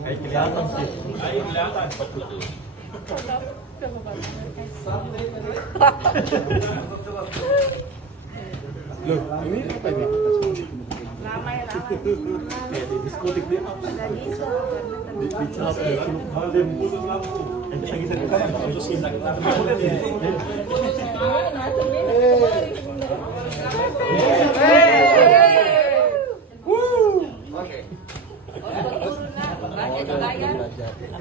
Kelihatan sih. Kelihatan. Loh, ini apa ini? Lama ya. Di diskotik dia apa? Dicap ya, hal yang putus lampu. Lagi sakit kan? Terus sakit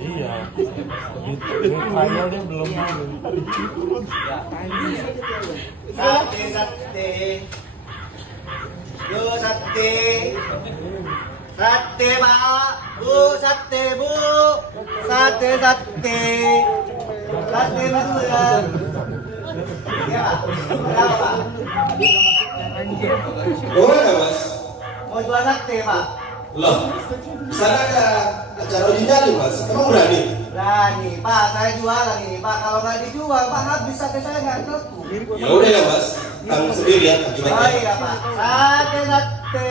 iya, finalnya belum Sate, yo sate, sate pak, bu sate bu, sate Madura. Ya pak, berapa pak? Boleh mas? Mau jual sate pak? Loh, sana ada acara uji nyali mas, emang berani? Berani pak, saya jualan ini pak. Kalau nggak dijual pak habis sate saya nggak laku. Ya udah ya mas, tanggung sendiri ya Oh akibatnya. iya pak, sate.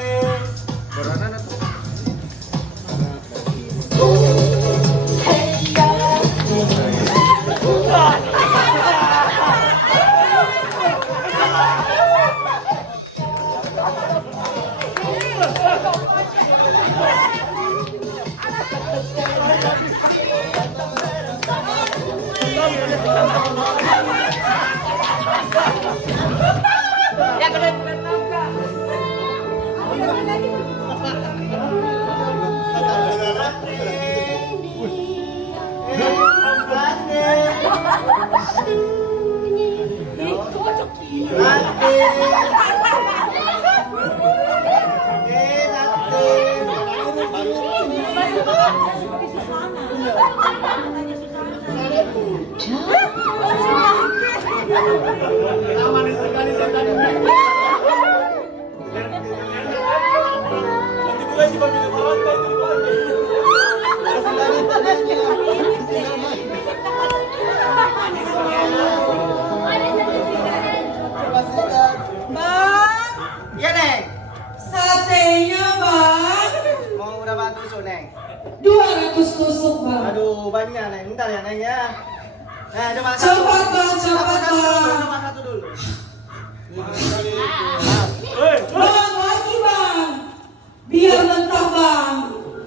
Iya neng, Satenya bang, mau berapa tusuk neng? 200 tusuk bang. Aduh banyak neng, bentar ya neng ya. Nah coba Cepat bang, cepat bang. Coba satu dulu. Bang lagi bang, biar mentah bang.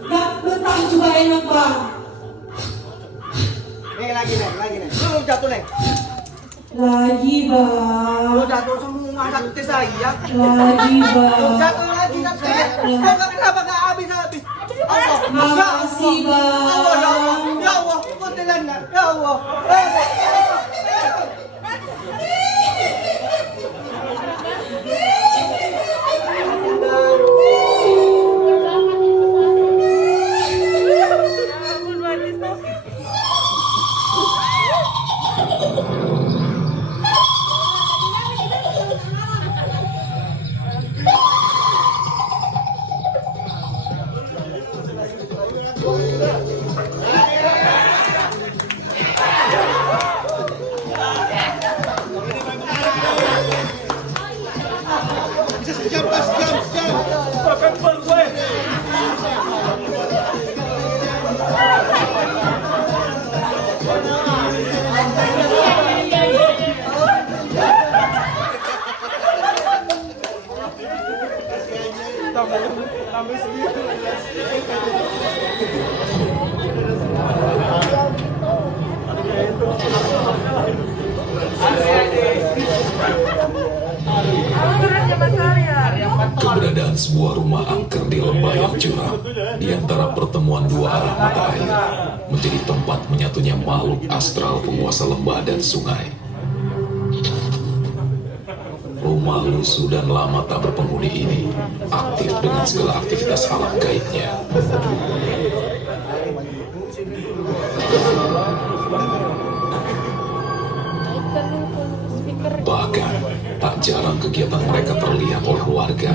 Gak mentah juga enak bang. Nih lagi neng. Lu jatuh neng. Lagi bang, Lu jatuh semua sate saya. lagi bang. Jatuh lagi sate. Kok kenapa nggak habis? Allah, Makasih Allah, ya Allah, bang. ya Allah, kuntilanak, ya Allah. Keberadaan sebuah rumah angker di lembah yang curam di antara pertemuan dua arah mata air menjadi tempat menyatunya makhluk astral penguasa lembah dan sungai. Rumah rumah lusuh dan lama tak berpenghuni ini aktif dengan segala aktivitas alam gaibnya. Bahkan, tak jarang kegiatan mereka terlihat oleh warga.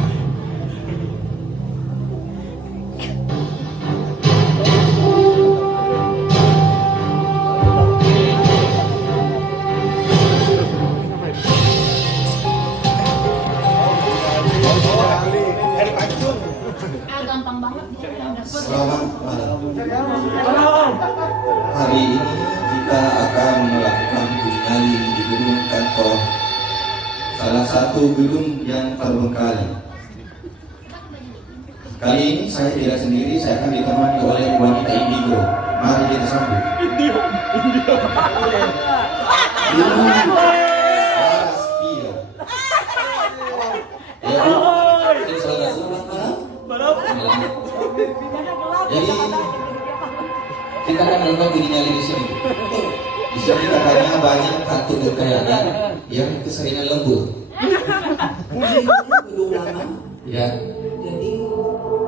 Gampang banget. Selamat malam. Hari ini kita akan melakukan uji nyali di gedung kantor salah satu gedung yang terbengkalai. Kali ini saya tidak sendiri, saya akan ditemani oleh wanita indigo. Mari kita sambut. Rastia. Ya, ini selamat malam. Jadi kita akan melakukan uji nyali di sini. Di sini katanya banyak hantu kekayaan yang keseringan lembur. Gedung lama, Ya, jadi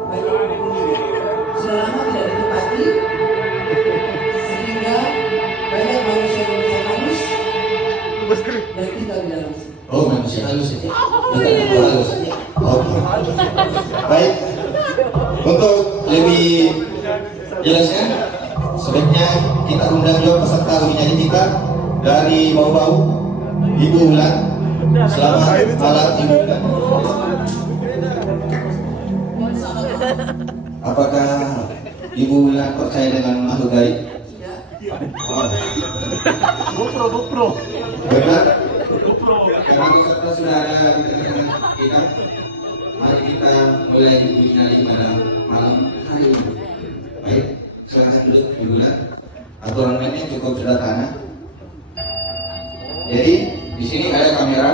banyak penghuni. Selama tidak ditempati, sehingga banyak manusia halus dan tinggal di dalam sini. oh manusia halus ya. Bukan hantu halus. Oh. Baik. Untuk lebih jelasnya, sebaiknya kita undang juga peserta uji nyali kita dari Bau-Bau, Ibu Ulan. Selamat malam Ibu Ulan. Apakah Ibu Ulan percaya dengan makhluk gaib? Oh. GoPro. Benar? Karena peserta sudah ada di tengah kita. Mari kita mulai uji nyali pada malam hari ini. Baik, silakan duduk Ibu Ulan. Aturan mainnya cukup sederhana. Jadi di sini ada kamera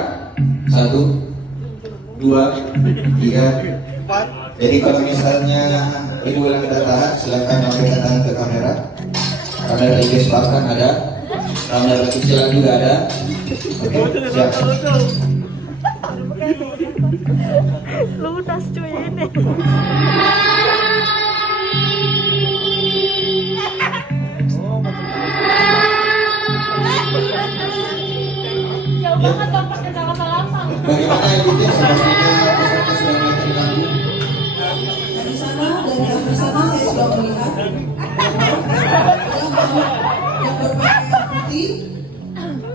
1, 2, 3. Jadi kalau misalnya Ibu Ulan tidak tahan, silakan memberikan tangan ke kamera. Kamera IG Spartan ada, kamera kecilan juga ada. Oke, siap. Lunas cuy ini. Jauh banget dong pakai lama-lama. Bagaimana Ibu sepertinya peserta sudah mulai terganggu? Dari sana, dari yang bersama saya sudah melihat yang berpakaian putih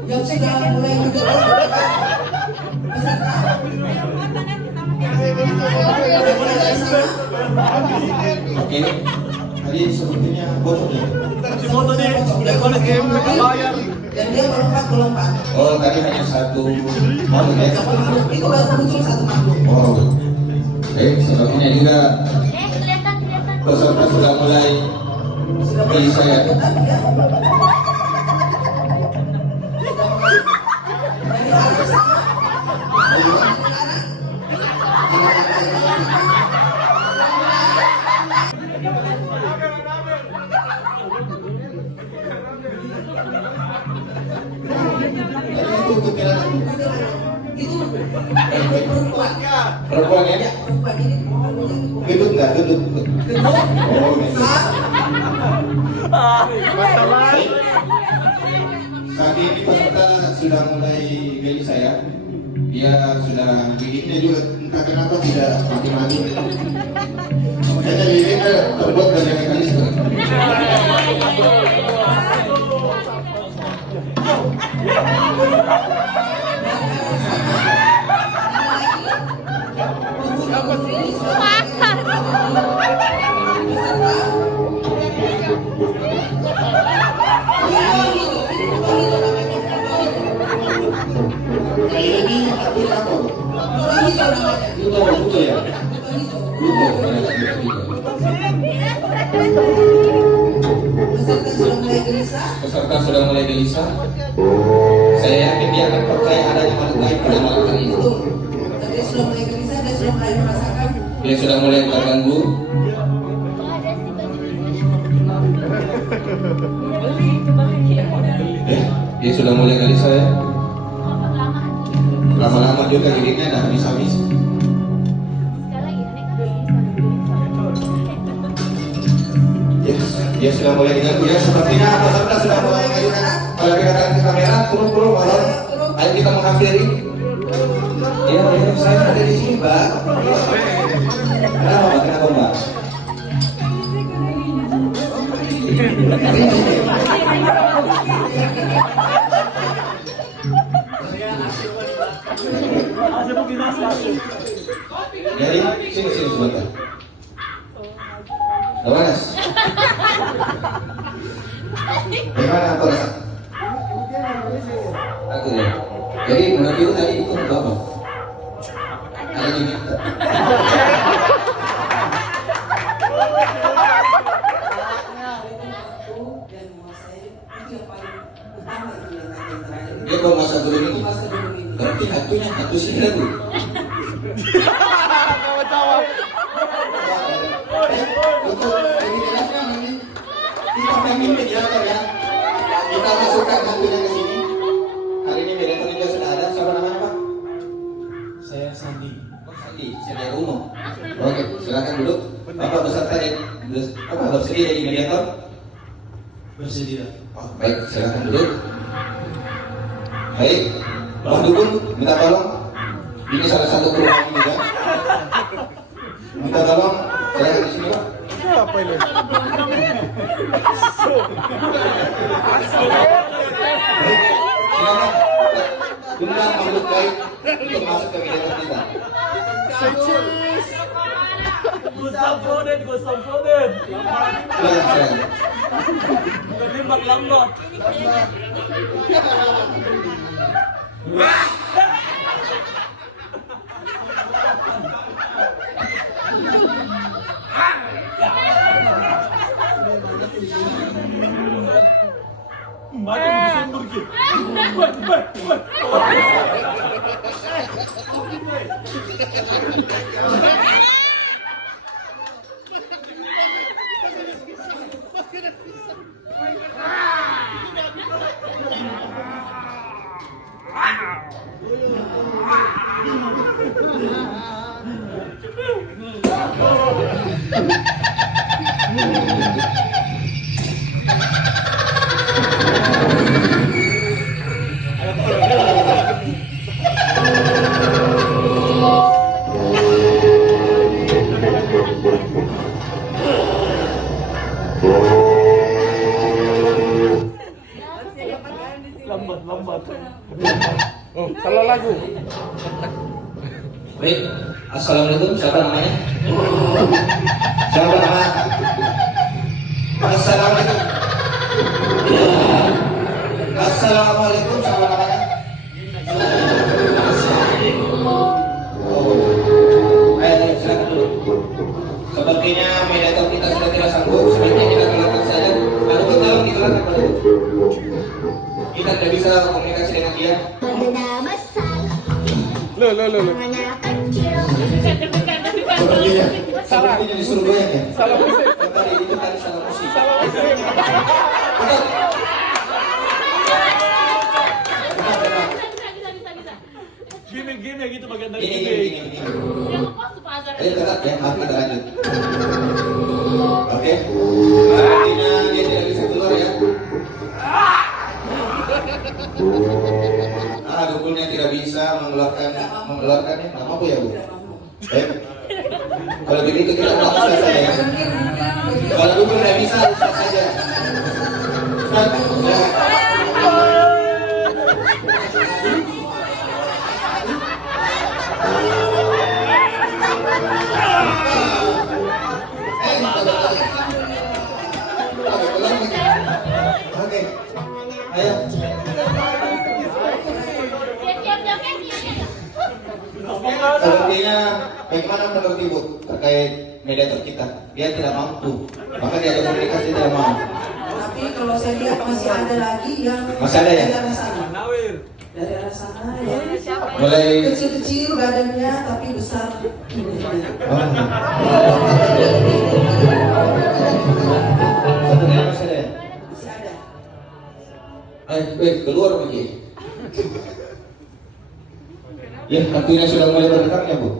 yang sudah mulai menjelaskan peserta. Oke, tadi sepertinya bocor ya. Foto nih, konek game bayar. Dan dia melompat. Oh, tadi hanya satu makhluk ya. Itu baru muncul satu makhluk. Oh, baik. Sepertinya juga Kelihatan. peserta sudah mulai Sudah gelisah ya. tadi ya. Itu kepikiran Itu perempuan. perempuan ya? Perempuan ini Gendut nggak? Gendut. Oh, gendut. Saat ini peserta sudah mulai gelisah ya. Dia sudah giginya juga entah kenapa tidak mati-mati. Makanya giginya terbuat dari mekanisme. Kali ini artinya apa? Luto ya? Luto. Peserta sudah mulai gelisah. Saya yakin dia akan percaya adanya makhluk gaib pada malam hari ini. Dia sudah mulai gelisah, dia sudah mulai merasakan. Dia sudah mulai terganggu. Dia sudah mulai gelisah ya. Lama-lama juga dirinya dah habis-habis. Sekali lagi, ini kan Dia sudah mulai diganggu ya. Sepertinya peserta sudah mulai mengajukan kalau kita ke kamera turun malam. Ayo kita menghampiri. Ya, saya ada di sini, Mbak. Kenapa Mbak? Jadi sini sebentar. Mas. Bagaimana Pak? Aku ya. Jadi menurut itu tadi itu berapa? Ada juga. Dia bawa masa dulu ini. Berarti hatunya hatu sini tuh. Kita pengen mediator ya. Kita masukkan hatunya ke sini. Hari ini mediator juga sudah ada. Siapa namanya Pak? Saya Sandi. Oh Sandi, Sandi Uno. Oke, silakan duduk. Bapak beserta apa bersedia jadi mediator? Bersedia. Oh, baik, silakan duduk. Baik, Bang Dukun minta tolong. Ini salah satu perubahan juga. Minta tolong, saya di sini Pak. Apa ini? Baik, silakan. Undang makhluk baik untuk masuk ke mediator kita. Gustaf Foden. Silakan. Tembak lambat. Mati Desember ki. Lambat. Oh, salah lagu. Baik, assalamualaikum. Siapa namanya? Siapa namanya? Assalamualaikum. Assalamualaikum. Siapa namanya? Ayo, silakan dulu. Sepertinya mediator kita sudah tidak sanggup. Sebaiknya kita keluarkan saja. Lalu kita dikeluarkan pada kita tidak bisa komunikasi dengan dia. Ada masalah. Loh. Namanya kecil. Sepertinya disuruh goyang ya. Salah musik. Yang tadi itu tadi salah musik. Bisa. Gini gitu bagian dari Gini. Dia lepas tuh Pak Azhar. Ayo tetap ya, maaf kita lanjut. Oke. Artinya dia tidak bisa keluar ya. Dukunnya tidak bisa mengeluarkannya, nggak mampu ya Bu. Kalau begitu kita usah saja ya. Kalau dukun tidak bisa, usah saja. Ustaz, Oke. Ayo. Sepertinya bagaimana menurut Ibu terkait mediator kita? Dia tidak mampu, maka dia ada komunikasi tidak mau. Tapi kalau saya lihat masih ada lagi yang Masih ada ya? dari arah sana. Nawir. Dari arah sana ya. Mulai. Kecil-kecil badannya tapi besar. Sepertinya masih ada ya? Masih ada. Ayo, keluar lagi. Ya, waktunya sudah mulai berdekat ya Bu.